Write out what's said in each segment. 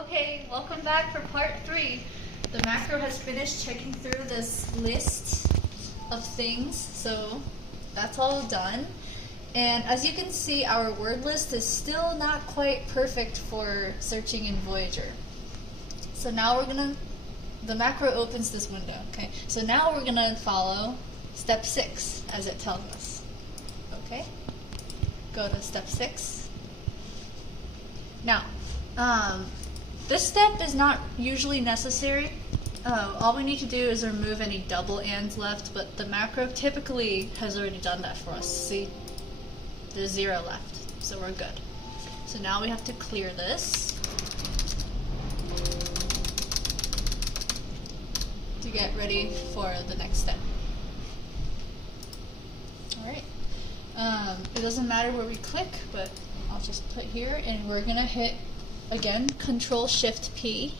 Okay, welcome back for part 3. The macro has finished checking through this list of things, so that's all done. And as you can see, our word list is still not quite perfect for searching in Voyager. So now the macro opens this window, okay? So now we're gonna follow step 6 as it tells us, okay? Go to step 6. Now, this step is not usually necessary. All we need to do is remove any double ands left, but the macro typically has already done that for us. See, there's 0 left, so we're good. So now we have to clear this to get ready for the next step. Alright, it doesn't matter where we click, but I'll just put here, and we're gonna hit again Control-Shift-P,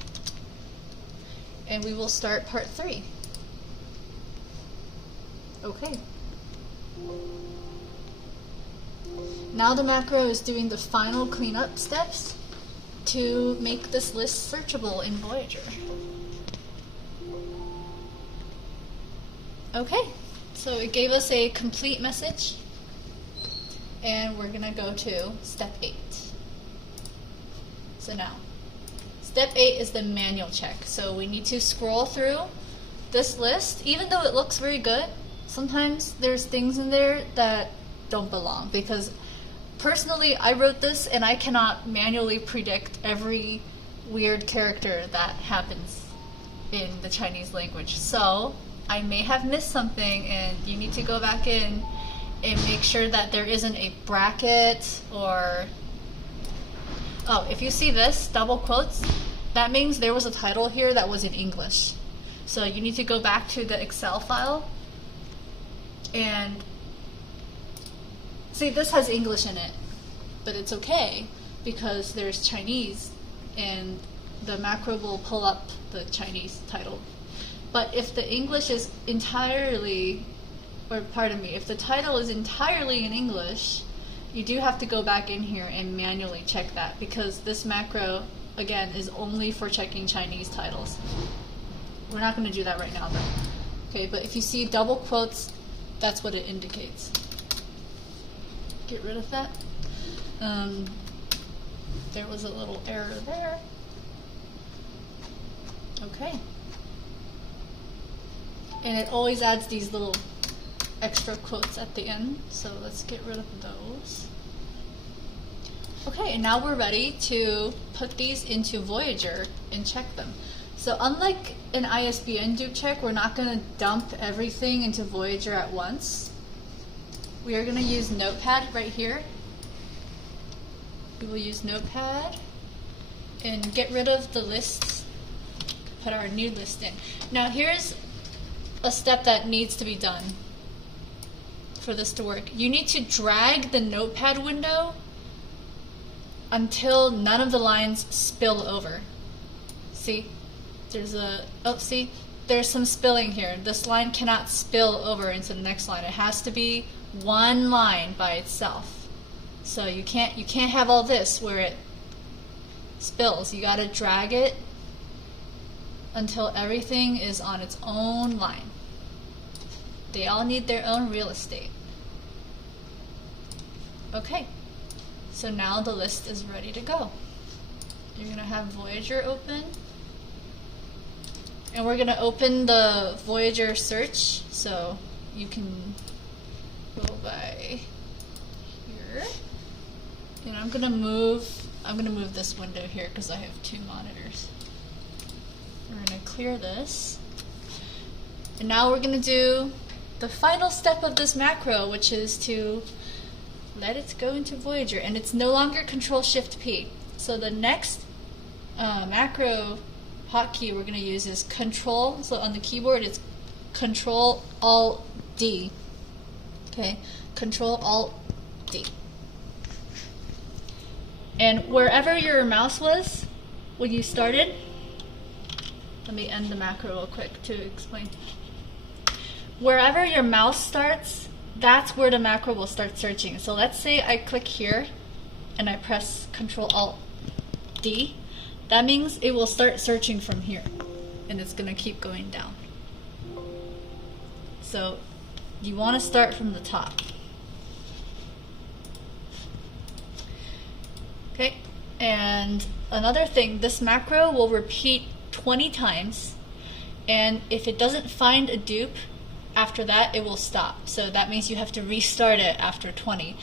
and we will start part 3. Okay. Now the macro is doing the final cleanup steps to make this list searchable in Voyager. Okay, so it gave us a complete message, and we're gonna go to step 8. So now, step 8 is the manual check. So we need to scroll through this list. Even though it looks very good, sometimes there's things in there that don't belong. Because personally, I wrote this and I cannot manually predict every weird character that happens in the Chinese language. So I may have missed something, and you need to go back in and make sure that there isn't a bracket or... Oh, if you see this, double quotes, that means there was a title here that was in English. So you need to go back to the Excel file and see, this has English in it, but it's okay because there's Chinese and the macro will pull up the Chinese title. But if the English is entirely, or pardon me, if the title is entirely in English, you do have to go back in here and manually check that, because this macro, again, is only for checking Chinese titles. We're not going to do that right now, though. Okay, but if you see double quotes, that's what it indicates. Get rid of that. There was a little error there. Okay. And it always adds these little extra quotes at the end, so let's get rid of those. Okay, and now we're ready to put these into Voyager and check them. So unlike an ISBN Duke check, we're not going to dump everything into Voyager at once. We are going to use Notepad right here. We will use Notepad and get rid of the lists, put our new list in. Now here's a step that needs to be done for this to work. You need to drag the Notepad window until none of the lines spill over. See? There's some spilling here. This line cannot spill over into the next line. It has to be one line by itself. So you can't have all this where it spills. You gotta drag it until everything is on its own line. They all need their own real estate. Okay, so now the list is ready to go. You're going to have Voyager open. And we're going to open the Voyager search, so you can go by here. And I'm going to move this window here because I have 2 monitors. We're going to clear this. And now we're going to do the final step of this macro, which is to let it go into Voyager, and it's no longer Control-Shift-P. So the next macro hotkey we're going to use is Control. So on the keyboard it's Control-Alt-D. Okay, Control-Alt-D. And wherever your mouse was when you started, let me end the macro real quick to explain. Wherever your mouse starts, that's where the macro will start searching. So let's say I click here and I press Control-Alt-D. that means it will start searching from here, and it's gonna keep going down. So you want to start from the top. Okay, and another thing, this macro will repeat 20 times, and if it doesn't find a dupe after that, it will stop. So that means you have to restart it after 20.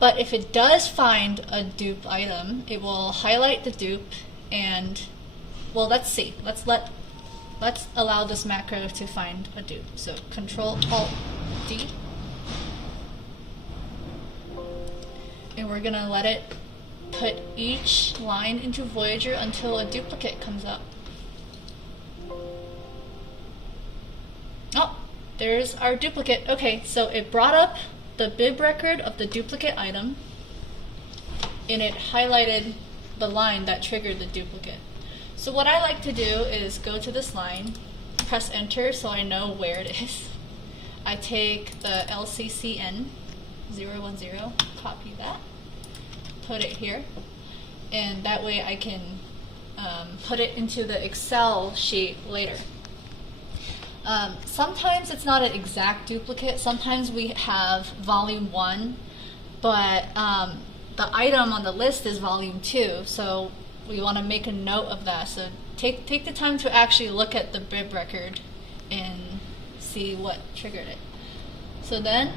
But if it does find a dupe item, it will highlight the dupe and, well, let's see. Let's allow this macro to find a dupe. So Control-Alt-D. And we're gonna let it put each line into Voyager until a duplicate comes up. Oh, there's our duplicate. Okay, so it brought up the bib record of the duplicate item, and it highlighted the line that triggered the duplicate. So what I like to do is go to this line, press enter so I know where it is. I take the LCCN 010, copy that, put it here, and that way I can put it into the Excel sheet later. Sometimes it's not an exact duplicate. Sometimes we have volume 1, but the item on the list is volume 2, so we want to make a note of that. So take the time to actually look at the bib record and see what triggered it. So then,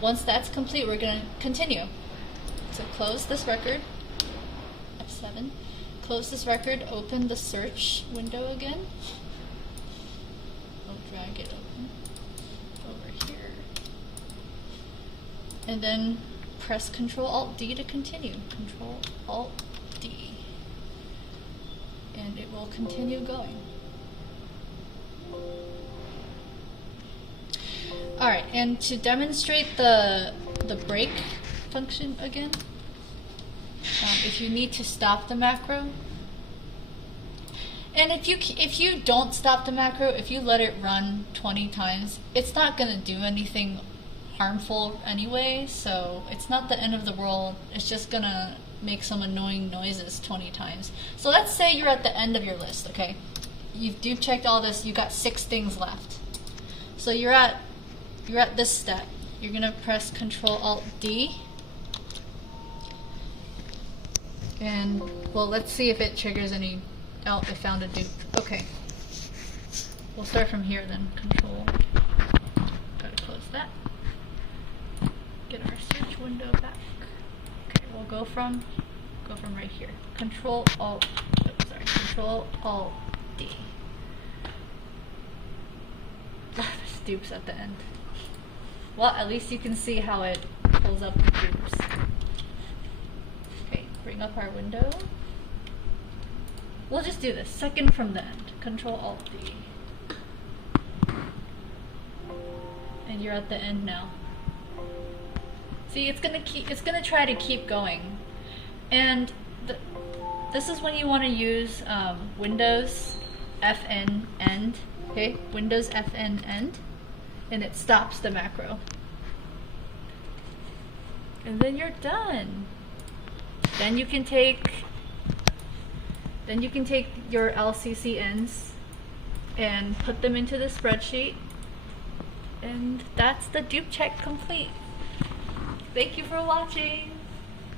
once that's complete, we're going to continue. So close this record, F7, close this record, open the search window again. I'll drag it over here. And then press Control-Alt-D to continue. Control-Alt-D. And it will continue going. Alright, and to demonstrate the break function again, if you need to stop the macro, and if you don't stop the macro, if you let it run 20 times, it's not going to do anything harmful anyway, so it's not the end of the world. It's just going to make some annoying noises 20 times. So let's say you're at the end of your list, okay? You've checked all this, you got 6 things left. So you're at this step. You're going to press Control-Alt-D. And, well, let's see if it triggers any. Oh, it found a dupe. Okay. We'll start from here then. Control. Gotta close that. Get our search window back. Okay, we'll go from right here. Control-Alt-D. There's dupes at the end. Well, at least you can see how it pulls up the dupes. Okay, bring up our window. We'll just do this, second from the end. Control-Alt-D. And you're at the end now. See, it's gonna try to keep going. And this is when you want to use Windows FN end. Okay, Windows FN end, and it stops the macro. And then you're done. Then you can take your LCCNs and put them into the spreadsheet, and that's the dupe check complete. Thank you for watching.